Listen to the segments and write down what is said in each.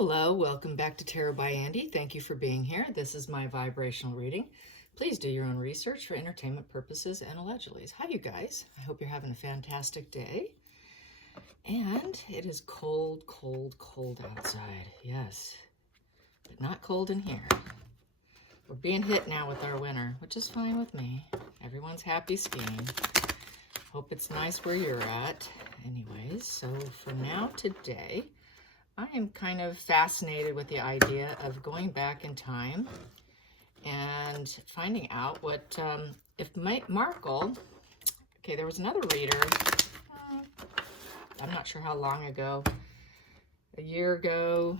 Hello, welcome back to Tarot by Andy. Thank you for being here. This is my vibrational reading. Please do your own research for entertainment purposes and allegedly. Hi, you guys. I hope you're having a fantastic day. And it is cold, cold, cold outside. Yes, but not cold in here. We're being hit now with our winter, which is fine with me. Everyone's happy skiing. Hope it's nice where you're at. Anyways, so for now today, I am kind of fascinated with the idea of going back in time and finding out what, if Markle, okay, there was another reader, I'm not sure how long ago, a year ago,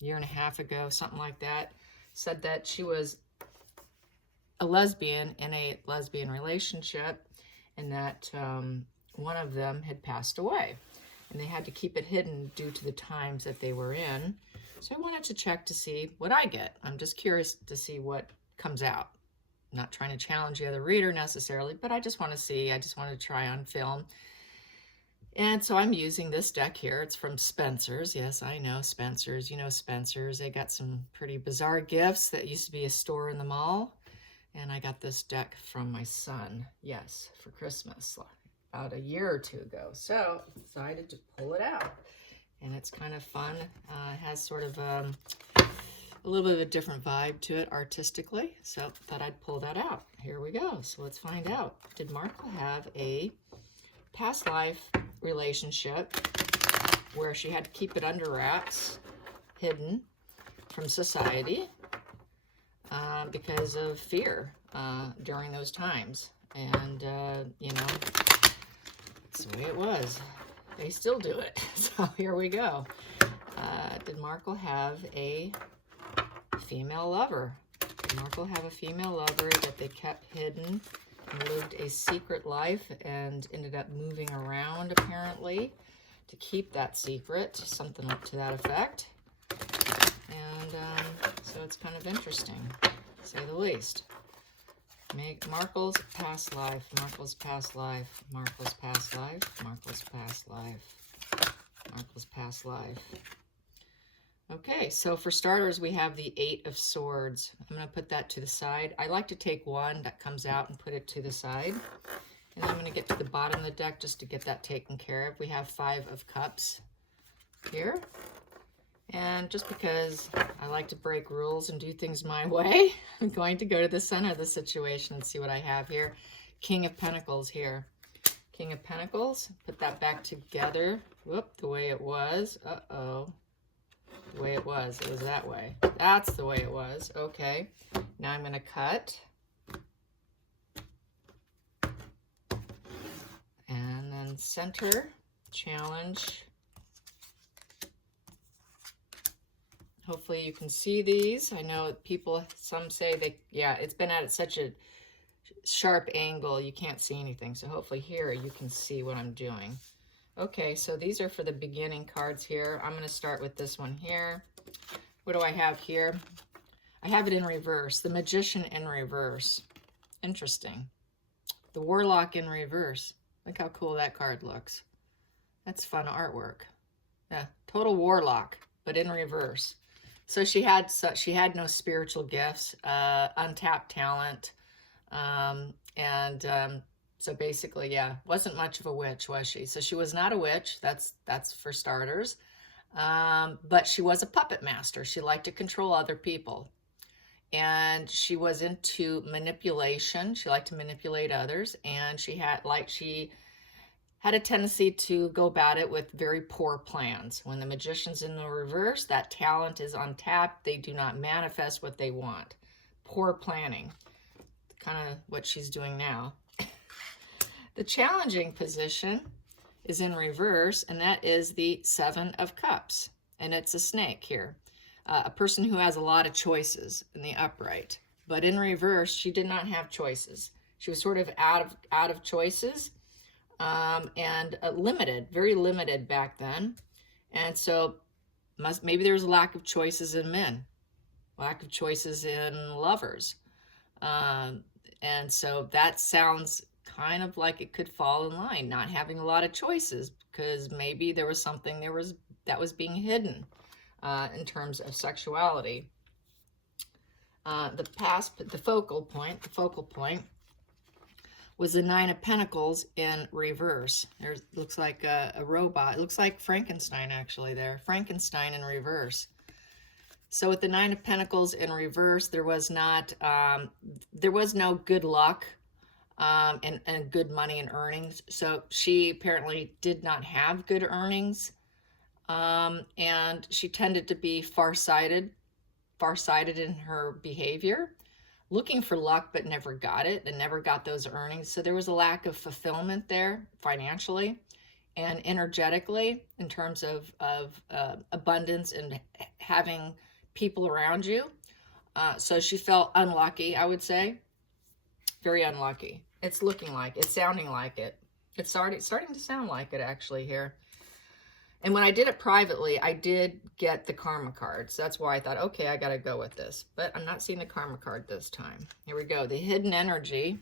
year and a half ago, something like that, said that she was a lesbian in a lesbian relationship and that one of them had passed away. And they had to keep it hidden due to the times that they were in. So I wanted to check to see what I get. I'm just curious to see what comes out. I'm not trying to challenge the other reader necessarily, but I just want to see. I just want to try on film. And so I'm using this deck here. It's from Spencer's. Yes, I know Spencer's. You know Spencer's. They got some pretty bizarre gifts that used to be a store in the mall. And I got this deck from my son, yes, for Christmas. About a year or two ago. So I decided to pull it out. And it's kind of fun. It has sort of a little bit of a different vibe to it artistically. So thought I'd pull that out. Here we go. So let's find out. Did Markle have a past life relationship where she had to keep it under wraps, hidden from society because of fear during those times? And, you know, that's the way it was. They still do it. So here we go. Did Markle have a female lover? Did Markle have a female lover that they kept hidden and lived a secret life and ended up moving around apparently to keep that secret? Something to that effect. And so it's kind of interesting, to say the least. Markle's past life, Markle's past life, Markle's past life, Markle's past life, Markle's past life. Okay, so for starters, we have the Eight of Swords. I'm going to put that to the side. I like to take one that comes out and put it to the side. And I'm going to get to the bottom of the deck just to get that taken care of. We have Five of Cups here. And just because I like to break rules and do things my way, I'm going to go to the center of the situation and see what I have here. King of Pentacles here. King of Pentacles. Put that back together. Whoop, the way it was. Uh-oh. The way it was. It was that way. That's the way it was. Okay. Now I'm going to cut. And then center. Challenge. Hopefully you can see these. I know people, some say yeah, it's been at such a sharp angle, you can't see anything. So hopefully here you can see what I'm doing. Okay, so these are for the beginning cards here. I'm going to start with this one here. What do I have here? I have it in reverse. The Magician in reverse. Interesting. The Warlock in reverse. Look how cool that card looks. That's fun artwork. Yeah, total Warlock, but in reverse. So she had no spiritual gifts, untapped talent, so basically, yeah, wasn't much of a witch, was she? So she was not a witch. That's for starters. But she was a puppet master. She liked to control other people, and she was into manipulation. She liked to manipulate others, and she had a tendency to go about it with very poor plans. When the Magician's in the reverse, that talent is untapped. They do not manifest what they want. Poor planning. Kind of what she's doing now. The challenging position is in reverse, and that is the Seven of Cups. And it's a snake here. A person who has a lot of choices in the upright. But in reverse, she did not have choices. She was sort of out of choices. And limited, very limited back then. And so maybe there was a lack of choices in men, lack of choices in lovers. And so that sounds kind of like it could fall in line, not having a lot of choices, because maybe there was something that was being hidden in terms of sexuality. The focal point was the Nine of Pentacles in reverse. There looks like a robot. It looks like Frankenstein actually there. Frankenstein in reverse. So with the Nine of Pentacles in reverse, there was no good luck and good money and earnings. So she apparently did not have good earnings. And she tended to be farsighted in her behavior, looking for luck, but never got it and never got those earnings. So there was a lack of fulfillment there financially and energetically in terms of abundance and having people around you. So she felt unlucky, I would say. Very unlucky. It's looking like, it's sounding like it. It's starting to sound like it actually here. And when I did it privately, I did get the karma card. So that's why I thought, okay, I got to go with this. But I'm not seeing the karma card this time. Here we go. The hidden energy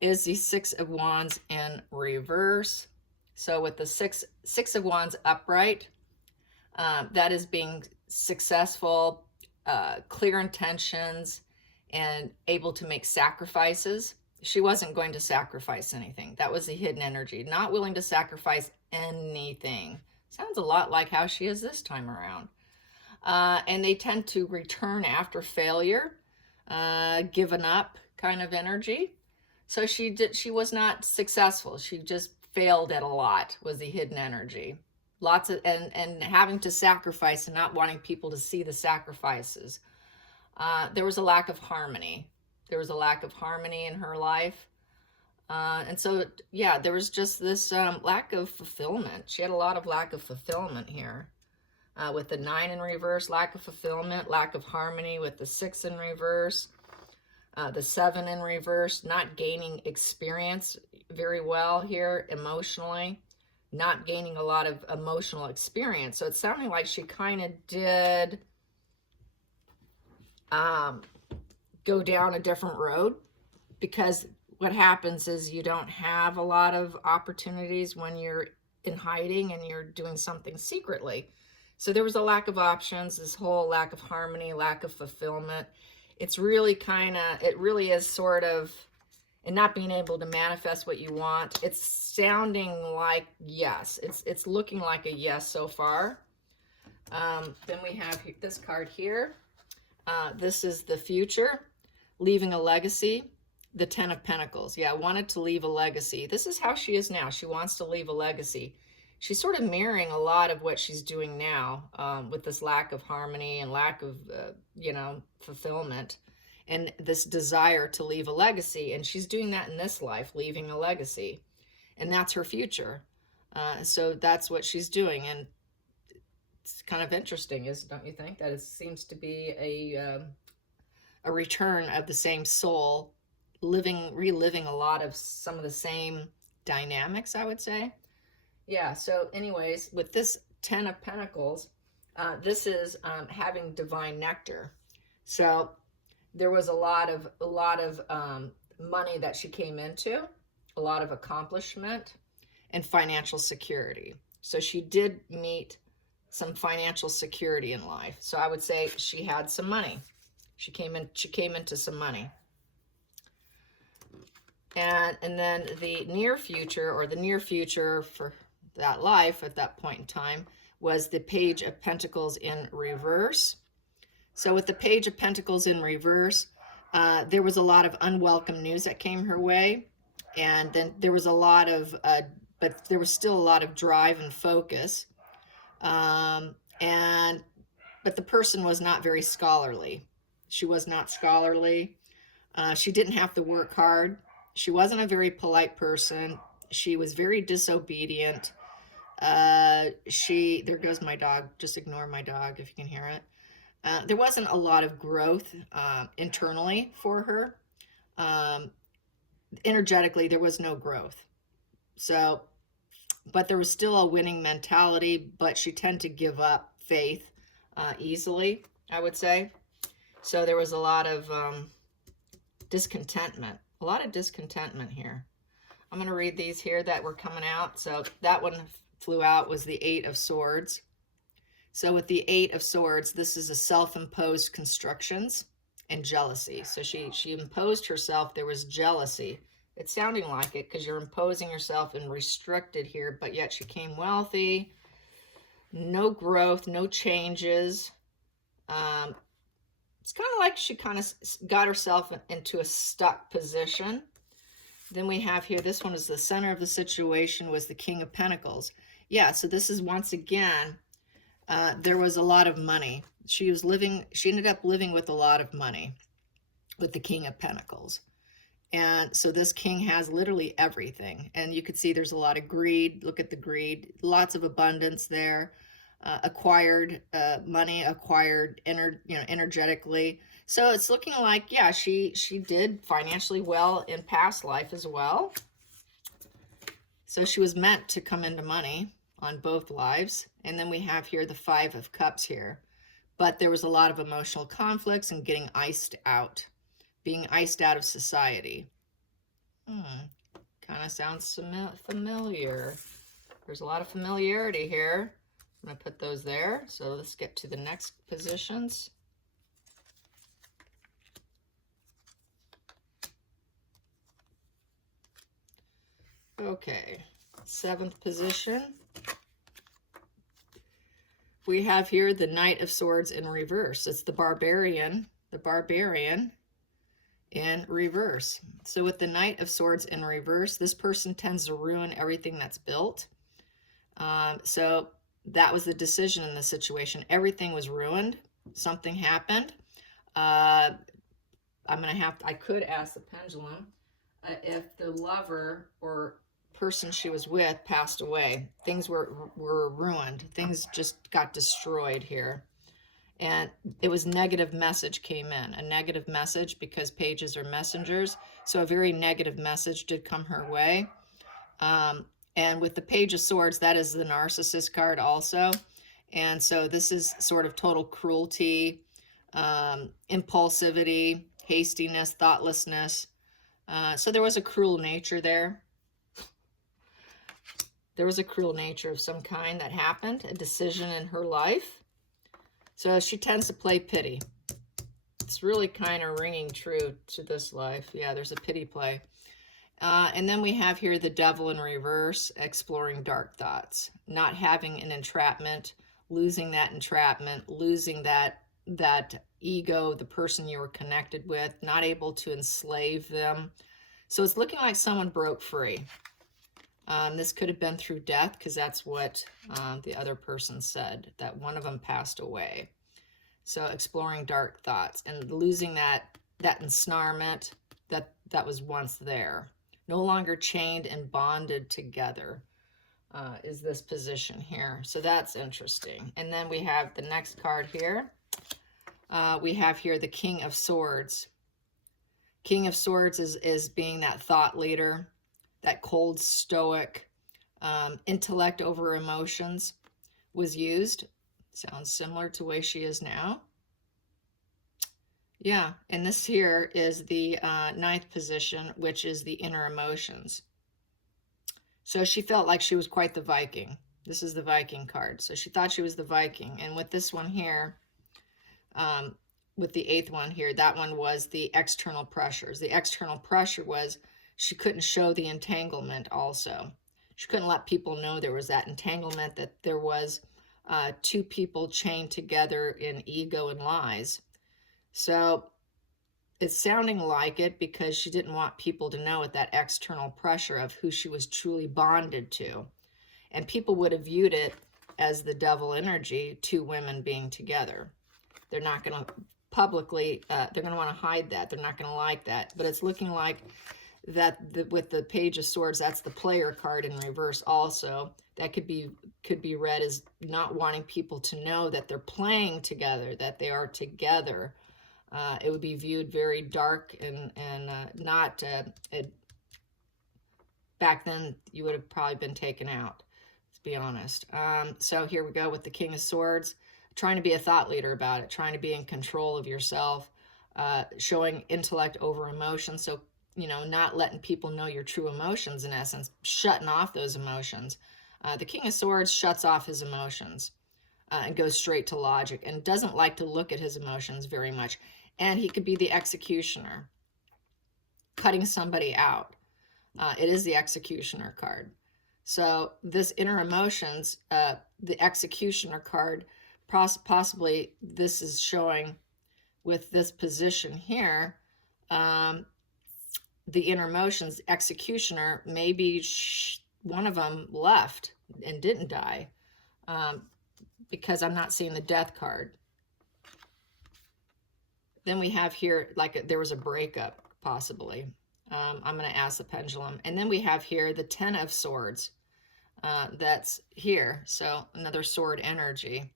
is the Six of Wands in reverse. So with the Six of Wands upright, that is being successful, clear intentions, and able to make sacrifices. She wasn't going to sacrifice anything. That was the hidden energy. Not willing to sacrifice anything. Sounds a lot like how she is this time around. And they tend to return after failure, given up kind of energy. So she was not successful. She just failed at a lot, was the hidden energy. Lots of, and having to sacrifice and not wanting people to see the sacrifices. There was a lack of harmony. There was a lack of harmony in her life. And so, yeah, there was just this lack of fulfillment. She had a lot of lack of fulfillment here. With the 9 in reverse, lack of fulfillment, lack of harmony with the 6 in reverse. The 7 in reverse, not gaining experience very well here emotionally. Not gaining a lot of emotional experience. So it's sounding like she kind of did go down a different road, because what happens is you don't have a lot of opportunities when you're in hiding and you're doing something secretly. So there was a lack of options, this whole lack of harmony, lack of fulfillment. It's really it really is sort of, and not being able to manifest what you want. It's sounding like yes. It's looking like a yes so far. Then we have this card here. This is the future, leaving a legacy. The 10 of Pentacles. Yeah, wanted to leave a legacy. This is how she is now. She wants to leave a legacy. She's sort of mirroring a lot of what she's doing now, with this lack of harmony and lack of, fulfillment, and this desire to leave a legacy. And she's doing that in this life, leaving a legacy. And that's her future. So that's what she's doing. And it's kind of interesting, don't you think? That it seems to be a return of the same soul, reliving a lot of some of the same dynamics, I would say. Yeah, so anyways, with this 10 of Pentacles, this is having divine nectar. So there was a lot of money that she came into, a lot of accomplishment and financial security. So she did meet some financial security in life. So I would say she had some money. She came into some money. And then the near future, or the near future for that life at that point in time, was the Page of Pentacles in reverse. So with the Page of Pentacles in reverse, there was a lot of unwelcome news that came her way. And then there was a lot of, but there was still a lot of drive and focus. But the person was not very scholarly. She was not scholarly. She didn't have to work hard. She wasn't a very polite person. She was very disobedient. There goes my dog. Just ignore my dog if you can hear it. There wasn't a lot of growth internally for her. Energetically, there was no growth. So, but there was still a winning mentality, but she tended to give up faith easily, I would say. So there was a lot of discontentment. A lot of discontentment here. I'm going to read these here that were coming out. So that one flew out, was the 8 of Swords. So with the Eight of Swords, this is a self-imposed constrictions and jealousy. So she imposed herself. There was jealousy. It's sounding like it because you're imposing yourself and restricted here, but yet she came wealthy. No growth, no changes. It's kind of like she kind of got herself into a stuck position. Then we have here, this one is the center of the situation, was the King of Pentacles. Yeah, so this is once again, there was a lot of money. She ended up living with a lot of money with the King of Pentacles. And so this king has literally everything. And you could see there's a lot of greed. Look at the greed. Lots of abundance there. Acquired money, acquired energetically. So it's looking like, yeah, she did financially well in past life as well. So she was meant to come into money on both lives. And then we have here the Five of Cups here. But there was a lot of emotional conflicts and getting iced out. Being iced out of society. Kind of sounds familiar. There's a lot of familiarity here. I'm going to put those there. So let's get to the next positions. Okay, 7th position. We have here the Knight of Swords in reverse. It's the barbarian in reverse. So with the Knight of Swords in reverse, this person tends to ruin everything that's built. So that was the decision in the situation. Everything was ruined. Something happened. I could ask the Pendulum if the lover or person she was with passed away. Things were ruined. Things just got destroyed here. And it was negative message came in. A negative message, because pages are messengers. So a very negative message did come her way. And with the Page of Swords, that is the Narcissist card also. And so this is sort of total cruelty, impulsivity, hastiness, thoughtlessness. So there was a cruel nature there. There was a cruel nature of some kind that happened, a decision in her life. So she tends to play pity. It's really kind of ringing true to this life. Yeah, there's a pity play. And then we have here the Devil in reverse, exploring dark thoughts, not having an entrapment, losing that entrapment, losing that ego, the person you were connected with, not able to enslave them. So it's looking like someone broke free. This could have been through death, because that's what the other person said, that one of them passed away. So exploring dark thoughts and losing that ensnarement that was once there. No longer chained and bonded together is this position here. So that's interesting. And then we have the next card here. We have here the King of Swords. King of Swords is being that thought leader, that cold, stoic, intellect over emotions was used. Sounds similar to the way she is now. Yeah, and this here is the 9th position, which is the inner emotions. So she felt like she was quite the Viking. This is the Viking card. So she thought she was the Viking. And with this one here, with the 8th one here, that one was the external pressures. The external pressure was she couldn't show the entanglement also. She couldn't let people know there was that entanglement, that there was two people chained together in ego and lies. So it's sounding like it because she didn't want people to know that external pressure of who she was truly bonded to. And people would have viewed it as the devil energy, two women being together. They're not going to publicly, they're going to want to hide that. They're not going to like that. But it's looking like that with the Page of Swords, that's the player card in reverse also. That could be read as not wanting people to know that they're playing together, that they are together. It would be viewed very dark and not, back then you would have probably been taken out, to be honest. So here we go with the King of Swords, trying to be a thought leader about it, trying to be in control of yourself, showing intellect over emotion. So, you know, not letting people know your true emotions, in essence, shutting off those emotions. The King of Swords shuts off his emotions. and goes straight to logic and doesn't like to look at his emotions very much. And he could be the executioner, cutting somebody out. It is the executioner card. So this inner emotions, the executioner card, possibly this is showing with this position here, the inner emotions, executioner, maybe one of them left and didn't die, because I'm not seeing the death card. Then we have here, like there was a breakup, possibly. I'm going to ask the pendulum. And then we have here the 10 of Swords. That's here. So another sword energy.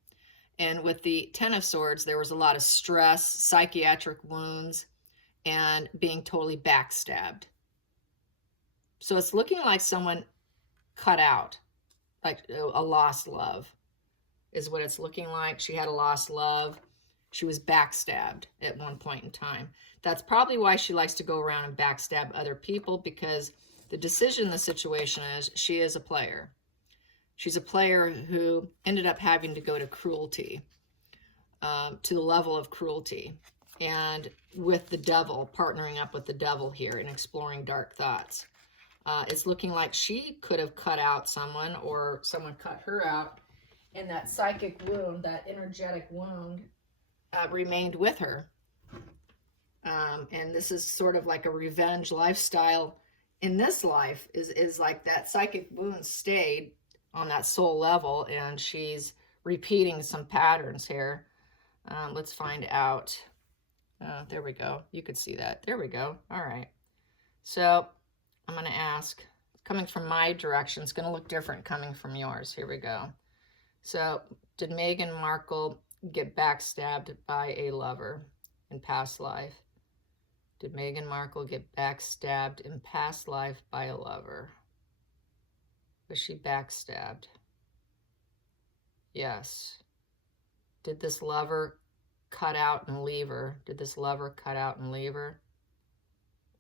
And with the 10 of Swords, there was a lot of stress, psychiatric wounds, and being totally backstabbed. So it's looking like someone cut out, like a lost love is what it's looking like. She had a lost love. She was backstabbed at one point in time. That's probably why she likes to go around and backstab other people, because the decision in the situation is she is a player. She's a player who ended up having to go to cruelty, to the level of cruelty. And with the devil, partnering up with the devil here and exploring dark thoughts. It's looking like she could have cut out someone, or someone cut her out, and that psychic wound, that energetic wound, remained with her. And this is sort of like a revenge lifestyle in this life, is like that psychic wound stayed on that soul level, and she's repeating some patterns here. Let's find out. There we go. You could see that. There we go. All right. So I'm going to ask, coming from my direction, it's going to look different coming from yours. Here we go. So did Meghan Markle get backstabbed by a lover in past life? Did Meghan Markle get backstabbed in past life by a lover? Was she backstabbed? Yes. Did this lover cut out and leave her? Did this lover cut out and leave her?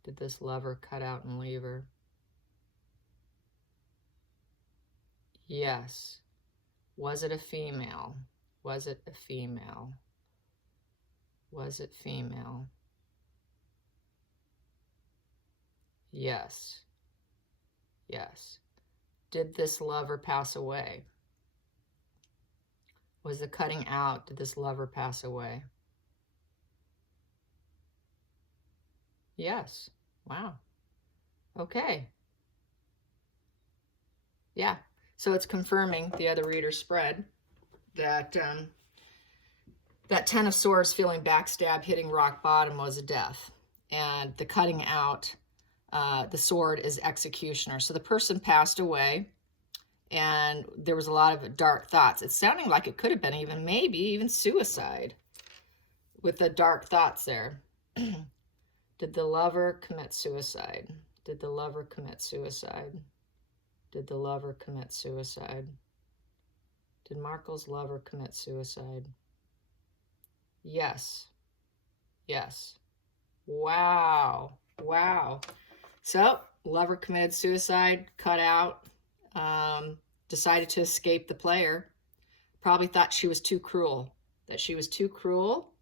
Did this lover cut out and leave her? Yes. Was it a female? Was it a female? Was it female? Yes. Yes. Did this lover pass away? Was the cutting out, did this lover pass away? Yes. Wow. Okay. Yeah. So it's confirming the other reader's spread that that 10 of Swords, feeling backstabbed, hitting rock bottom, was a death. And the cutting out, the sword, is executioner. So the person passed away, and there was a lot of dark thoughts. It's sounding like it could have been even, maybe even suicide with the dark thoughts there. Did the lover commit suicide? Did the lover commit suicide? Did the lover commit suicide? Did Markle's lover commit suicide? Yes. Yes. Wow. Wow. So, lover committed suicide, cut out, decided to escape the player. Probably thought she was too cruel, that she was too cruel,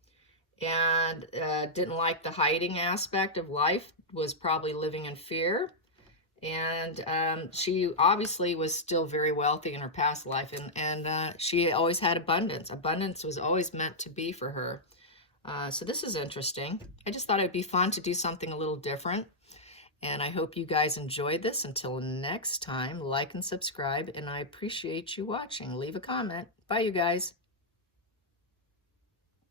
and didn't like the hiding aspect of life, was probably living in fear. And she obviously was still very wealthy in her past life, and she always had abundance. Abundance was always meant to be for her. So this is interesting. I just thought it'd be fun to do something a little different. And I hope you guys enjoyed this. Until next time, like and subscribe, and I appreciate you watching. Leave a comment. Bye, you guys.